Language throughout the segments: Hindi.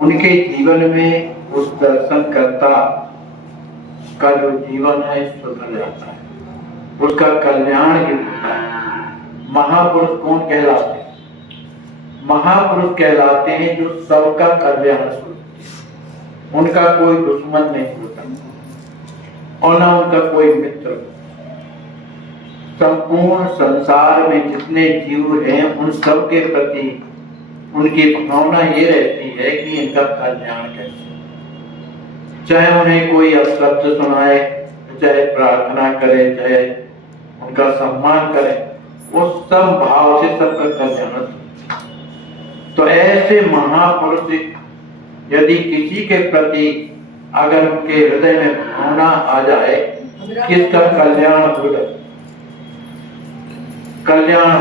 उनके जीवन में उस दर्शनकर्ता का जो जीवन है सुधर जाता है, उसका कल्याण ही होता है। महापुरुष कौन कहलाते हैं? महापुरुष कहलाते हैं जो सबका कल्याण सोचते हैं। उनका कोई दुश्मन नहीं होता और ना उनका कोई मित्र। संपूर्ण संसार में जितने जीव हैं उन सब के प्रति उनकी भावना ये रहती है कि इनका कल्याण कैसे, चाहे उन्हें कोई अपशब्द सुनाए, चाहे प्रार्थना करे, चाहे उनका सम्मान करे, वो सब भाव से सबका कल्याण। तो ऐसे महापुरुष यदि किसी के प्रति अगर उनके हृदय में भावना आ जाए किसका कल्याण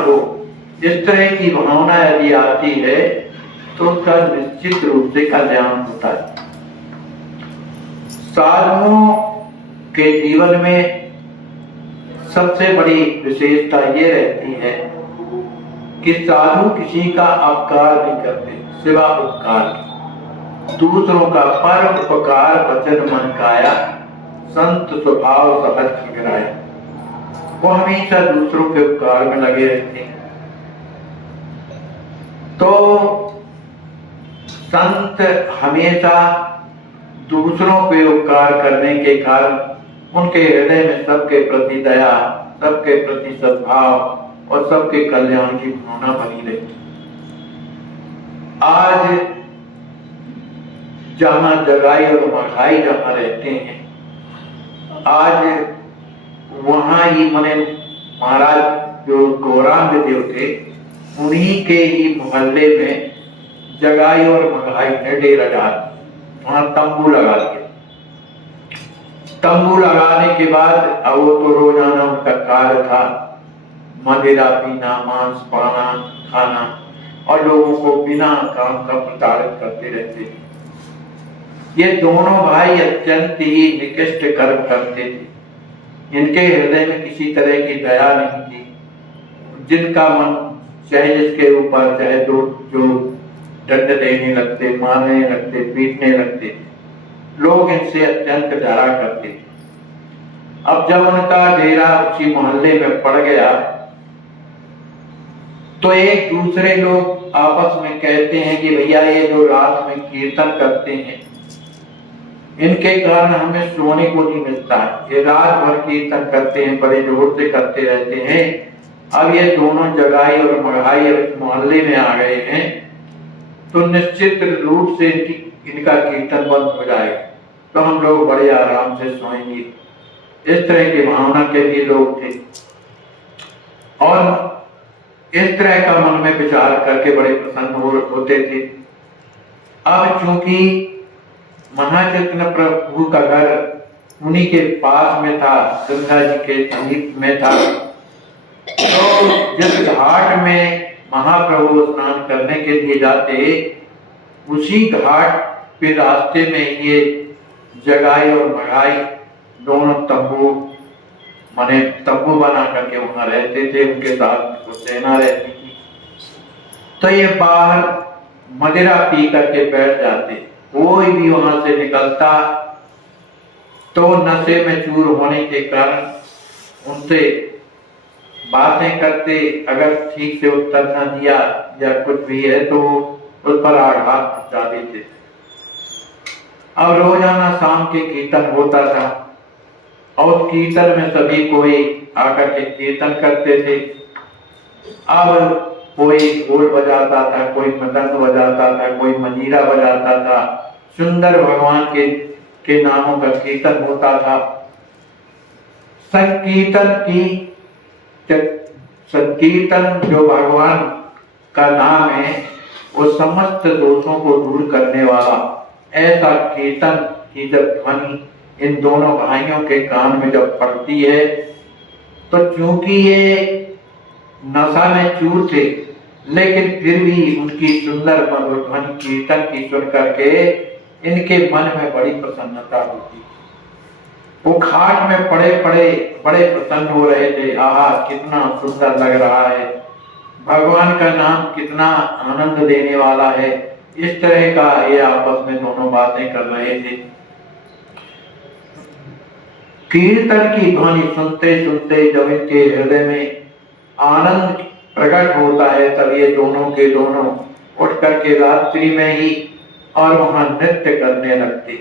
हो, इस तरह की भावना यदि आती है तो उसका निश्चित रूप से कल्याण होता है। साधुओं के जीवन में सबसे बड़ी विशेषता ये रहती है कि साधु किसी का अपकार नहीं करते सिवा उपकार के। दूसरों का पर उपकार वचन मन काया, संत स्वभाव सहज खगराया। वो हमेशा दूसरों के उपकार में लगे रहते हैं। तो संत हमेशा दूसरों पे उपकार करने के कारण उनके हृदय में सबके प्रति दया, सबके प्रति सद्भाव और सबके कल्याण की भावना बनी रहती। आज जहां जगाई और मघाई जहां रहते हैं, आज वहां ही मने महाराज जो गौरांग देव थे उन्हीं के ही मोहल्ले में जगाई और मघाई ने डेरा डाल, वहां तंबू लगा दिया। तंबू लगाने के बाद अब वो तो रोजाना उनका कार्य था मदिरा पीना, मांस पाना, खाना और लोगों को बिना काम का प्रताड़ित करते रहते थे। ये दोनों भाई अत्यंत ही निकृष्ट कर्म करते थे। इनके हृदय में किसी तरह की दया नहीं थी। जिनका मन चाहे जिसके ऊपर चाहे दो जो दंड देने लगते, मारने लगते, पीटने लगते, लोग इनसे अत्यंत डरा करते थे। अब जब उनका डेरा उसी मोहल्ले में पड़ गया तो एक दूसरे लोग आपस में कहते हैं कि भैया ये जो रात में कीर्तन करते हैं इनके कारण हमें सोने को नहीं मिलता है। ये रात भर कीर्तन करते हैं, बड़े जोर से करते रहते हैं। अब ये दोनों जगाई और मघाई इस मोहल्ले में आ गए हैं तो निश्चित रूप से इनका कीर्तन बंद हो जाएगा, तो हम लोग बड़े आराम से सोएंगे। इस तरह की भावना के भी लोग थे और इस तरह का मन में विचार करके बड़े प्रसन्न होते थे। अब चूंकि महाचैतन्य प्रभु का घर उन्हीं के पास में था, गंगा जी के समीप में था, तो जिस घाट में महाप्रभु स्नान करने के लिए जाते उसी घाट पे रास्ते में ये जगाई और मघाई दोनों तंबू बना करके वहां रहते थे। उनके साथ सेना रहती थी। तो ये बाहर मदिरा पी करके बैठ जाते। कोई भी वहां से निकलता तो नशे में चूर होने के कारण उनसे बातें करते, अगर ठीक से उत्तर न दिया या कुछ भी है तो उस पर आघात पहुंचा देते। अब रोजाना शाम के कीर्तन होता था और कीर्तन में सभी कोई आकर के कीर्तन करते थे। अब कोई ढोल बजाता था, कोई मृदंग बजाता था, कोई मंजीरा बजाता था, सुंदर भगवान के नामों का कीर्तन होता था। संकीर्तन जो भगवान का नाम है वो समस्त दोषों को दूर करने वाला ऐसा कीर्तन की जब ध्वनि इन दोनों भाइयों के कान में जब पड़ती है तो चूंकि ये नशा में चूर थे लेकिन फिर भी उनकी सुंदर मधुर ध्वनि कीर्तन की सुन करके इनके मन में बड़ी प्रसन्नता होती। वो खाट में पड़े पड़े बड़े प्रसन्न हो रहे थे। आहा, कितना सुंदर लग रहा है, भगवान का नाम कितना आनंद देने वाला है। इस तरह का ये आपस में दोनों बातें कर रहे थे। कीर्तन की ध्वनि सुनते सुनते जब इनके हृदय में आनंद प्रकट होता है, तब ये दोनों के दोनों उठ करके रात्रि में ही और वहां नृत्य करने लगते।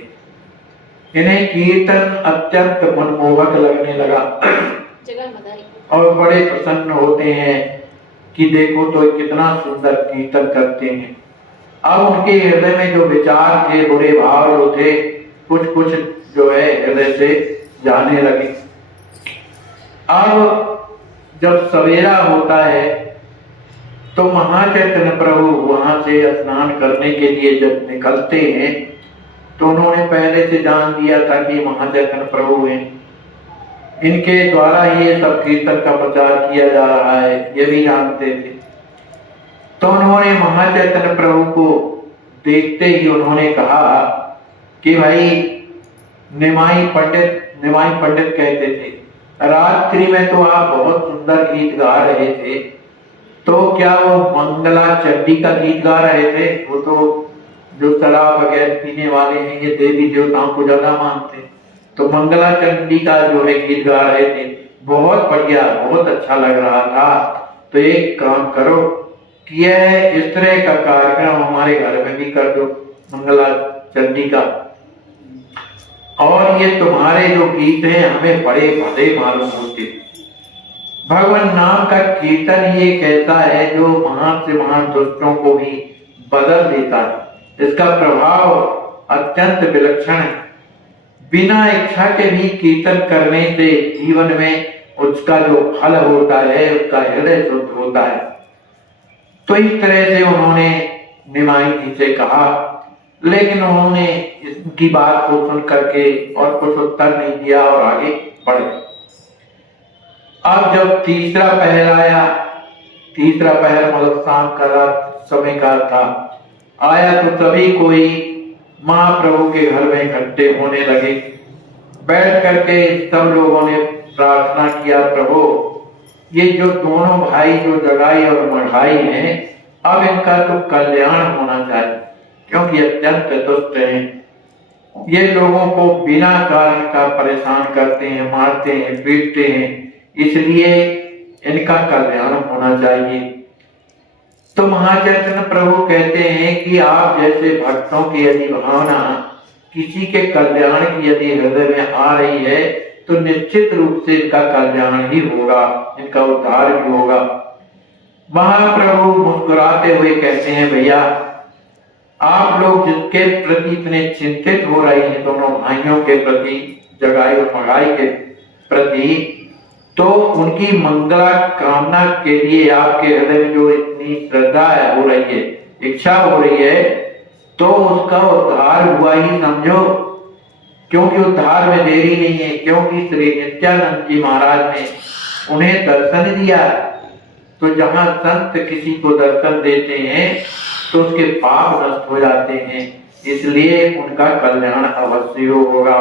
इन्हें कीर्तन अत्यंत मनमोहक लगने लगा और बड़े प्रसन्न होते हैं कि देखो तो कितना सुंदर कीर्तन करते हैं। अब उनके हृदय में जो विचार थे, बुरे भाव जो थे, कुछ कुछ जो है हृदय से जाने लगे। अब जब सवेरा होता है तो महाचैतन्य प्रभु वहां से स्नान करने के लिए जब निकलते हैं तो उन्होंने पहले से जान दिया था कि महाचैतन्य प्रभु हैं, इनके द्वारा ये सब कीर्तन का प्रचार किया जा रहा है, ये भी जानते थे। तो उन्होंने महाचैतन्य प्रभु को देखते ही उन्होंने कहा कि भाई निमाई पंडित कहते थे, रात्रि में तो आप बहुत सुंदर गीत गा रहे थे, तो क्या वो मंगला चंडी का गीत गा रहे थे? वो तो जो शराब वगैरह पीने वाले हैं, ये देवी देवताओं को ज्यादा मानते, तो मंगला चंडी का जो है गीत गा रहे थे, बहुत बढ़िया, बहुत अच्छा लग रहा था। तो एक काम करो कि यह इस तरह का कार्यक्रम हमारे घर में भी कर दो, मंगला चंडी का, और ये तुम्हारे जो गीत हैं हमें बड़े भले मालूम होते। भगवान नाम का कीर्तन ये कहता है जो महान से महान दुष्टों को भी बदल देता है। इसका प्रभाव अत्यंत विलक्षण है। बिना इच्छा के भी कीर्तन करने से जीवन में उसका जो फल होता है, उसका हृदय शुद्ध होता है। तो इस तरह से उन्होंने निमाई जी से कहा, लेकिन उन्होंने इसकी बात को सुन करके और कुछ उत्तर नहीं दिया और आगे बढ़ गए। अब जब तीसरा पहर आया, तीसरा पहर मतलब शाम का समय का था, आया तो सभी कोई महाप्रभु के घर में इकट्ठे होने लगे। बैठ करके सब लोगों ने प्रार्थना किया, प्रभु ये जो दोनों भाई जो जगाई और मढ़ाई हैं, अब इनका तो कल्याण होना चाहिए, क्योंकि अत्यंत दुष्ट हैं। ये लोगों को बिना कारण का परेशान करते हैं, मारते हैं, पीटते हैं, इसलिए इनका कल्याण होना चाहिए। तो महाचैतन्य प्रभु कहते हैं कि आप जैसे भक्तों की यदि भावना किसी के कल्याण की यदि हृदय में आ रही है तो निश्चित रूप से इनका कल्याण ही होगा, इनका उद्धार भी होगा। महाप्रभु मुस्कुराते हुए कहते हैं, भैया आप लोग जिसके प्रति इतने चिंतित हो रहे हैं, दोनों भाइयों के प्रति, जगाई और मगाई के प्रति, तो उनकी मंगला कामना के लिए आपके हृदय में जो इतनी श्रद्धा हो रही है, इच्छा हो रही है, तो उसका उद्धार हुआ ही समझो, क्योंकि उद्धार में देरी नहीं है। क्योंकि श्री नित्यानंद जी महाराज ने उन्हें दर्शन दिया, तो जहां संत किसी को दर्शन देते हैं तो उसके पाप नष्ट हो जाते हैं, इसलिए उनका कल्याण अवश्य होगा।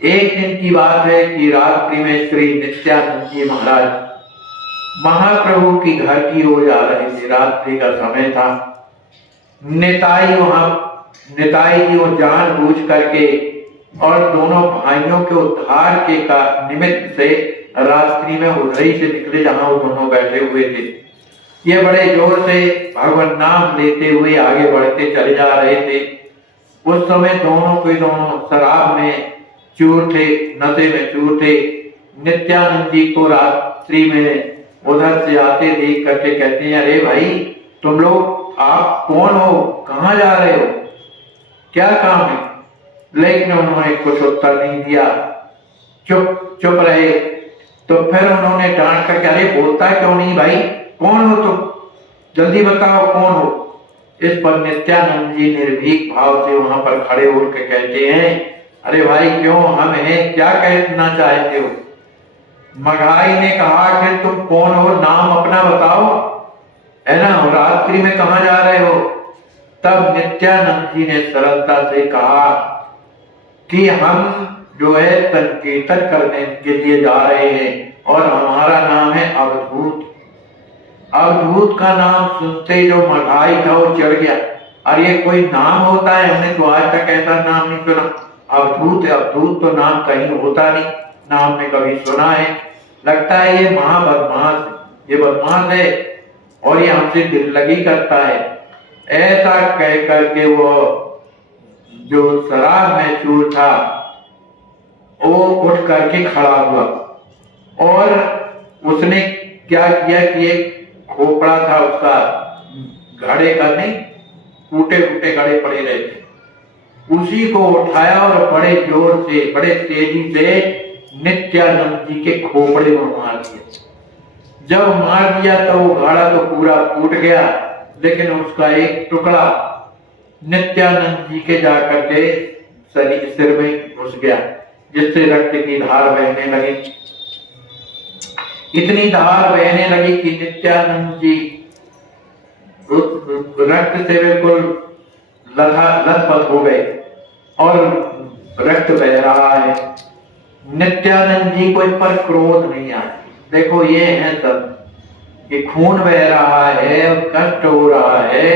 एक दिन की बात है कि रात्रि में श्री नित्यानंद जी महाराज महाप्रभु की घर की ओर जा रहे थे, रात्रि का समय था। निताई जी वो जानबूझ करके और दोनों भाइयों के उद्धार के का निमित्त से रात्रि में उधरी से निकले जहां वो दोनों बैठे हुए थे। ये बड़े जोर से भगवान नाम लेते हुए आगे बढ़ते चले जा रहे थे। उस समय दोनों के दोनों शराब में चूर थे, नशे में चूर थे। नित्यानंद जी को रात्रि में उधर से आते देख करके कहते हैं, अरे भाई तुम लोग, आप कौन हो, कहाँ जा रहे हो, क्या काम है? लेकिन उन्होंने कुछ उत्तर नहीं दिया, चुप रहे। तो फिर उन्होंने डांट कर, अरे बोलता क्यों नहीं भाई, कौन हो तुम, जल्दी बताओ कौन हो। इस पर नित्यानंद जी निर्भीक भाव से वहां पर खड़े होकर कहते हैं, अरे भाई क्यों, हम हैं, क्या कहना चाहते हो? मघाई ने कहा कि तुम कौन हो, नाम अपना बताओ, है ना, रात्रि में कहां जा रहे हो? तब नित्यानंद जी ने सरलता से कहा कि हम जो है संकीर्तन करने के लिए जा रहे हैं और हमारा नाम है अवधूत। अवधूत का नाम सुनते जो मघाई था वो चढ़ गया, अरे ये कोई नाम होता है, हमने तो आज तक ऐसा नाम नहीं सुना। अवधूत, अवधूत तो नाम कहीं होता नहीं, ना हमने कभी सुना है। लगता है ये महाबदमाश, ये बदमाश है और ये हमसे दिल लगी करता है। ऐसा कह करके वो जो शराब में चूर था वो उठ करके खड़ा हुआ और उसने क्या किया कि एक खोपड़ा था उसका, घड़े का नहीं, टूटे फूटे घड़े पड़े रहे थे, उसी को उठाया और बड़े जोर से बड़े तेजी से नित्यानंद जी के खोपड़े में मार दिया। जब मार दिया तो वो घड़ा तो पूरा फूट गया, लेकिन उसका एक टुकड़ा नित्यानंद जी के जाकर के सिर में घुस गया, जिससे रक्त की धार बहने लगी। इतनी धार बहने लगी कि नित्यानंद जी रक्त से बिल्कुल लथपथ हो गए और रक्त बह रहा है। नित्यानंद जी को इस पर क्रोध नहीं आया। देखो ये है सब कि खून बह रहा है और कष्ट हो रहा है,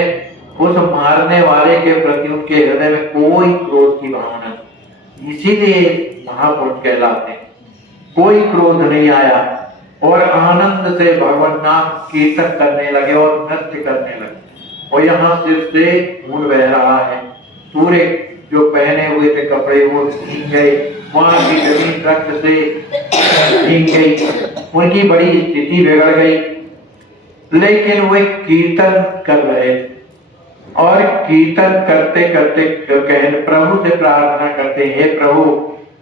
उस मारने वाले के प्रति उनके हृदय में कोई क्रोध की भावना, इसीलिए महापुरुष कहलाते हैं। कोई क्रोध नहीं आया और आनंद से भगवान नाम कीर्तन करने लगे और नृत्य करने लगे। और यहाँ सिर से खून बह रहा है, पूरे जो पहने हुए थे कपड़े वो भीग गए, वहां की जमीन रक्त से भीग गई, उनकी बड़ी स्थिति बिगड़ गई। लेकिन वे कीर्तन कर रहे और कीर्तन करते करते प्रभु से प्रार्थना करते, हे प्रभु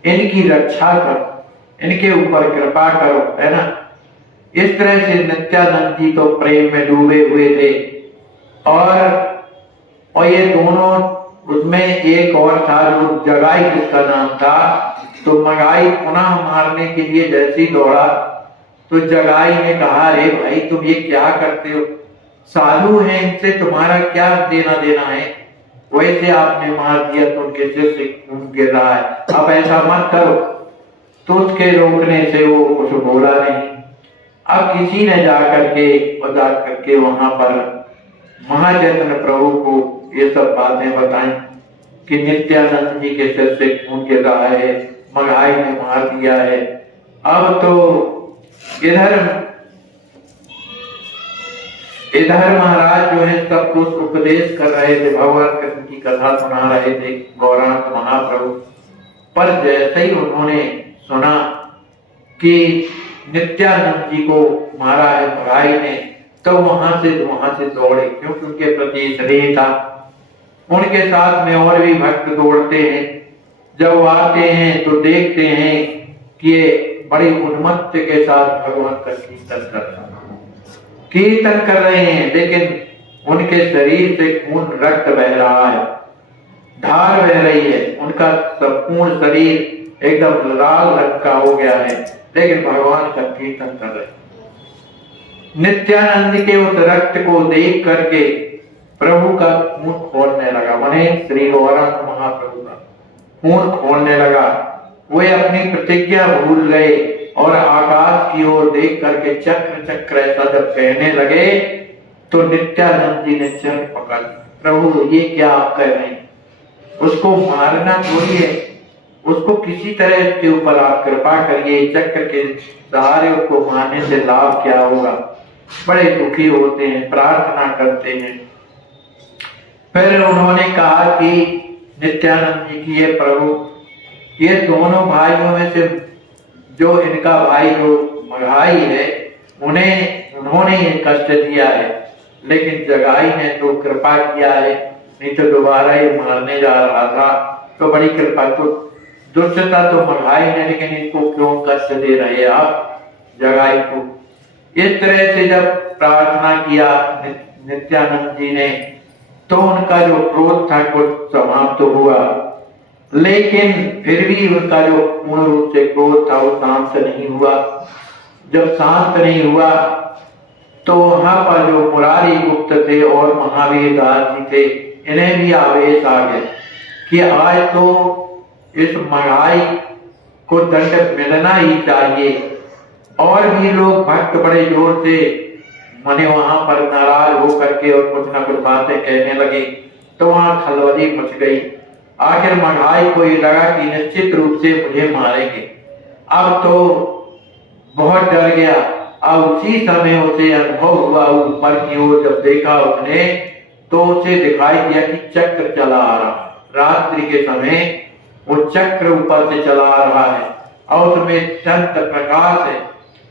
इनकी रक्षा करो, इनके ऊपर कृपा करो, है ना। इस तरह से नित्यानंद जी तो प्रेम में डूबे हुए थे और ये दोनों, उसमें एक और था जो जगाई, जिसका नाम था, तो मगाई पुनः मारने के लिए जैसे ही दौड़ा तो जगाई ने कहा, अरे भाई तुम ये क्या करते हो, साधु हैं, इनसे तुम्हारा क्या देना देना है, वैसे आपने मार दिया तो उनके सिर से खून गिर रहा है, अब ऐसा मत करो। तो उसके रोकने से वो कुछ बोला नहीं। अब किसी ने जाकर के वहां पर महाचैतन्य प्रभु को ये सब बातें बताई कि नित्यानंद जी के सिर से खून गिर रहा है, मघाई ने मार दिया है। अब तो इधर महाराज जो है सब कुछ उपदेश कर रहे थे, भगवान कृष्ण की कथा सुना रहे थे गौरांग महाप्रभु। पर जैसे ही उन्होंने सुना कि नित्यानंद जी को मारा है भाई ने, तो वहां से दौड़े, क्योंकि उनके प्रति स्नेह था। उनके साथ में और भी भक्त दौड़ते हैं। जब आते हैं तो देखते हैं कि ये बड़ी उन्मत्त के साथ भगवान का कीर्तन कर रहे हैं, लेकिन उनके शरीर से खून रक्त बह रहा है, धार बह रही है, उनका संपूर्ण शरीर एकदम लाल रंग का हो गया है, लेकिन भगवान का कीर्तन कर रहे हैं। नित्यानंद के उस रक्त को देख करके प्रभु का खून खोलने लगा, माने श्री गौरांग महाप्रभु का खून खोलने लगा। वे अपनी प्रतिज्ञा भूल गए और आकाश की ओर देख करके चक्र चक्र ऐसा जब कहने लगे तो नित्यानंद जी ने चरण पकड़, प्रभु ये क्या आप कह रहे हैं, उसको मारना थोड़ी है, उसको किसी तरह उसके ऊपर आप कृपा करिए, चक्र के सहारे उसको मारने से लाभ क्या होगा। बड़े दुखी होते हैं, प्रार्थना करते हैं। फिर उन्होंने कहा कि नित्यानंद जी की, ये प्रभु ये दोनों भाइयों में से जो इनका भाई जो मघाई है उन्होंने ये कष्ट दिया है, लेकिन जगाई ने तो कृपा किया है, नहीं तो दोबारा ये मारने जा रहा था। तो बड़ी कृपा, तो दुष्टता तो मघाई ने, लेकिन इनको क्यों कष्ट दे रहे आप जगाई को। इस तरह से जब प्रार्थना किया नित्यानंद जी ने तो उनका जो क्रोध था कुछ समाप्त हुआ, लेकिन फिर भी उनका जो पूर्ण रूप से क्रोध था वो शांत नहीं हुआ। जब शांत नहीं हुआ तो वहां पर जो मुरारी गुप्त थे और महावीर दास जी थे, इन्हें भी आवेश आ गया कि आज तो इस मघाई को दंड मिलना ही चाहिए। और भी लोग भक्त बड़े जोर से माने वहां पर नाराज हो करके और कुछ ना कुछ बातें कहने लगे, तो वहां खलबली मच गई। आखिर मढ़ाई को ये लगा कि निश्चित रूप से मुझे मारेंगे। अब तो बहुत डर गया। अब उसी समय उसे अनुभव हुआ ऊपर की ओर, जब देखा उसने तो उसे दिखाई दिया कि चक्र चला आ रहा है। रात्रि के समय वो चक्र ऊपर से चला आ रहा है और उसमें अत्यंत प्रकाश है।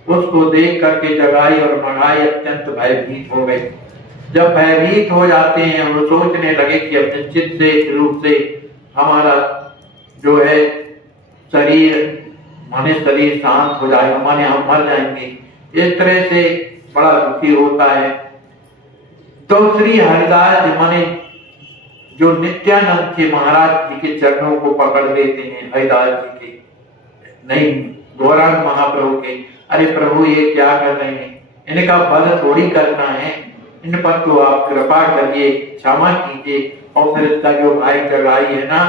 उसको देख करके जगाई और मढ़ाई अत्यंत भयभीत हो गई। जब भयभीत हो जाते हैं वो सोचने लगे कि अब निश्चित से रूप से हमारा जो है शरीर, माने शरीर शांत हो जाएगा, माने हम मर जाएंगे। इस तरह से बड़ा दुखी होता है। तो श्री हरिदास जी माने जो नित्यानंद जी महाराज जी के चरणों को पकड़ लेते हैं, हरिदास जी के नहीं, गौरांग महाप्रभु के। अरे प्रभु ये क्या कर रहे हैं, इनका वध थोड़ी करना है, इन पर तो आप कृपा करिए, क्षमा कीजिए। और फिर इसका जो भाई जगाई है ना,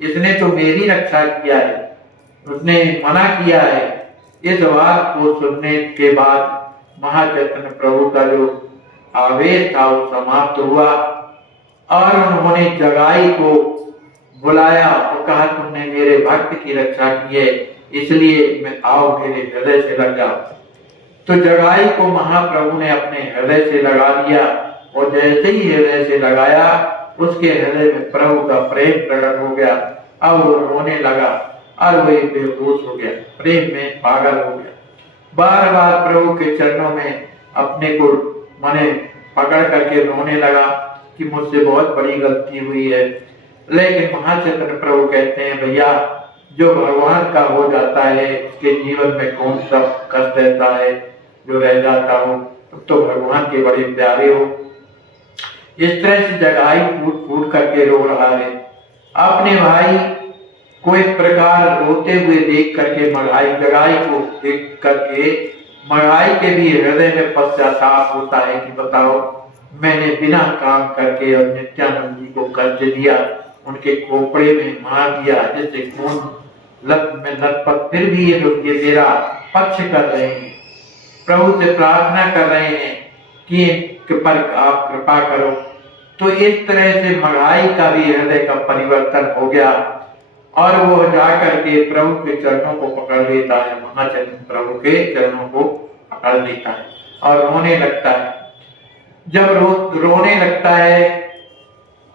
इसने तो मेरी रक्षा किया है, उसने मना किया है। इस बात को सुनने के बाद महाचैतन्य प्रभु का जो आवेश था वो समाप्त हुआ और उन्होंने जगाई को बुलाया और कहा तुमने मेरे भक्त की रक्षा की है, इसलिए मैं आओ मेरे हृदय से लग जाओ। तो जगाई को महाप्रभु ने अपने हृदय से लगा दिया और जैसे ही हृदय से लगाया उसके हृदय में प्रभु का प्रेम प्रकट हो गया। अब वो रोने लगा और वही बेहोश हो गया, प्रेम में पागल हो गया। बार बार प्रभु के चरणों में अपने को माने पकड़ करके रोने लगा कि मुझसे बहुत बड़ी गलती हुई है। लेकिन महाचैतन्य प्रभु कहते हैं भैया जो भगवान का हो जाता है उसके जीवन में कौन सा कष्ट रहता है, जो रह जाता हो तो भगवान के बड़े प्यारे हो। इस तरह से जगाई फूट फूट करके रो रहा है। अपने भाई को इस प्रकार रोते हुए देख करके मढ़ाई, जगाई को देख करके मढ़ाई के भी हृदय में पश्चाताप होता है कि बताओ मैंने बिना काम करके और नित्यानंद जी को कर्ज दिया, उनके खोपड़े में मार दिया जैसे खून लत में लथपथ, फिर भी ये लोग ये मेरा पक्ष कर रहे हैं, प्रभु से प्रार्थना कर रहे हैं कि पर आप कृपा करो। तो इस तरह से मढ़ाई का भी हृदय का परिवर्तन हो गया और वो जाकर के प्रभु के चरणों को पकड़ लेता है, महाचैतन्य प्रभु के चरणों को पकड़ लेता है और रोने लगता है। जब रोने लगता है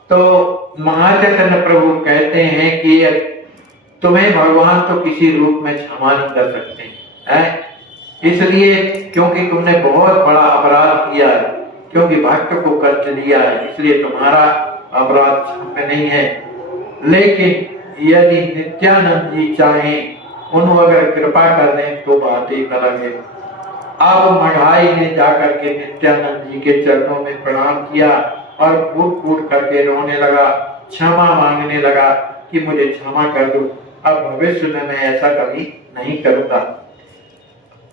तो महाचैतन्य प्रभु कहते हैं कि तुम्हें भगवान तो किसी रूप में क्षमा नहीं कर सकते हैं, इसलिए क्योंकि तुमने बहुत बड़ा अपराध किया है, क्योंकि भक्त को कष्ट दिया है, इसलिए तुम्हारा अपराध क्षम्य नहीं है। लेकिन यदि नित्यानंद जी चाहें, उन्होंने अगर कृपा कर दें तो बात एक अलग है। अब मढ़ाई ने जाकर के नित्यानंद जी के चरणों में प्रणाम किया और फूट फूट करके रोने लगा, क्षमा मांगने लगा कि मुझे क्षमा कर दो, अब भविष्य में मैं ऐसा कभी नहीं करूंगा।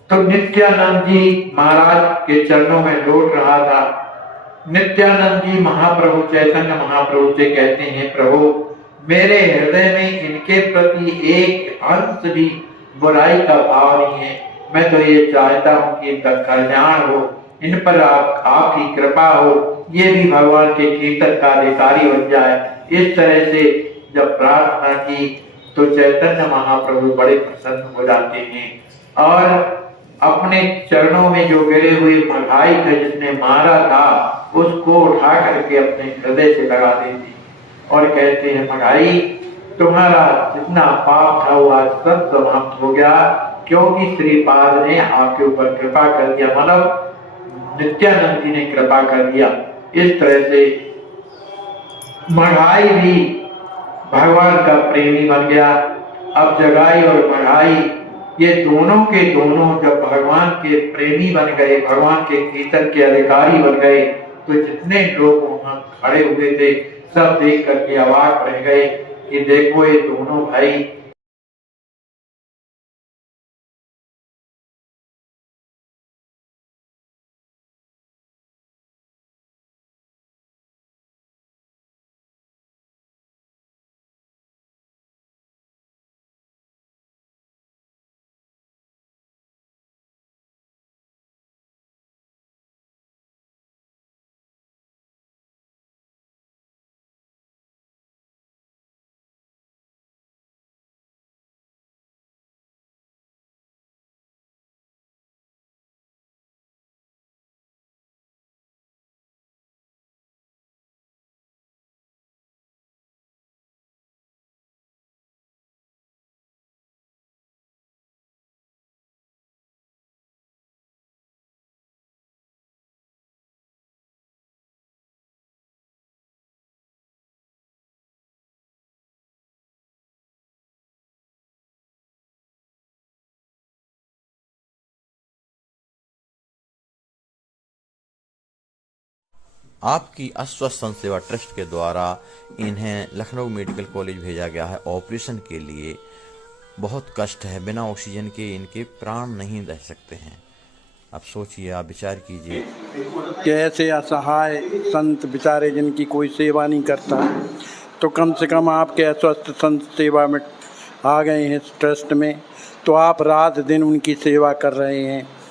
तो नित्यानंद जी महाराज के चरणों में लौट रहा था। नित्यानंद जी महाप्रभु चैतन्य महाप्रभु से कहते हैं प्रभु मेरे हृदय में इनके प्रति एक अंश भी बुराई का भाव नहीं है, मैं तो ये चाहता हूँ कि इनका कल्याण हो, इन पर आपकी कृपा हो, ये भी भगवान के कीर्तन का अधिकारी बन जाए। इस तरह से जब प्रार्थना की तो चैतन्य महाप्रभु बड़े प्रसन्न हो जाते हैं और अपने चरणों में जो गिरे हुए मढ़ाई थे जिसने मारा था उसको उठा करके अपने हृदय से लगा देते और कहते हैं मढ़ाई तुम्हारा जितना पाप था वो आज सब समाप्त हो गया, क्योंकि श्रीपाद ने आपके ऊपर कृपा कर दिया, मतलब नित्यानंद जी ने कृपा कर दिया। इस तरह से मढ़ाई भी भगवान का प्रेमी बन गया। अब जगाई और मढ़ाई ये दोनों के दोनों जब भगवान के प्रेमी बन गए, भगवान के कीर्तन के अधिकारी बन गए, तो जितने लोग वहां खड़े हुए थे सब देख करके अवाक रह गए कि देखो ये दोनों भाई आपकी अस्वस्थ संत सेवा ट्रस्ट के द्वारा इन्हें लखनऊ मेडिकल कॉलेज भेजा गया है ऑपरेशन के लिए। बहुत कष्ट है, बिना ऑक्सीजन के इनके प्राण नहीं रह सकते हैं। आप सोचिए, आप विचार कीजिए कि ऐसे असहाय संत बेचारे जिनकी कोई सेवा नहीं करता, तो कम से कम आपके अस्वस्थ संत सेवा में आ गए हैं इस ट्रस्ट में, तो आप रात दिन उनकी सेवा कर रहे हैं।